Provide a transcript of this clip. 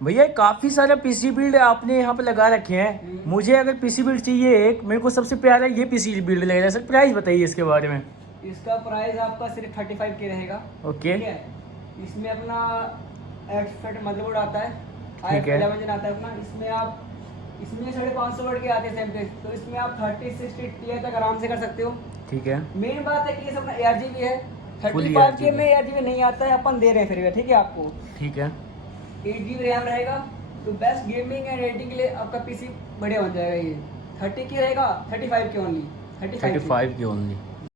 भैया काफी सारे पीसी बिल्ड आपने यहाँ पे लगा रखे हैं। मुझे अगर पीसी बिल्ड चाहिए एक, मेरे को सबसे प्यारा ये पीसी बिल्ड लग रहा है। सर प्राइस बताइए इसके बारे में। इसका प्राइस आपका सिर्फ 35 के रहेगा। ओके। ठीक है। इसमें अपना एक्सपर्ट मदरबोर्ड आता है, ठीक है। i11 आता है अपना। इसमें आप, इसमें 550 वाट के आते हैं सैंपल, तो इसमें आप 30, 60 टी तक आराम से कर सकते हो। ठीक है। मेन बात है कि ये अपना ARGB है। Full 35 के ARGB। में ARGB नहीं आता है, अपन दे रहे हैं फिर। ठीक है आपको। ठीक है। 8 GB रैम रहेगा, तो बेस्ट गेमिंग एंड एडिटिंग के लिए आपका पीसी बढ़िया हो जाएगा। ये 30 की रहेगा, 35 की ओनली, 35 की ओनली।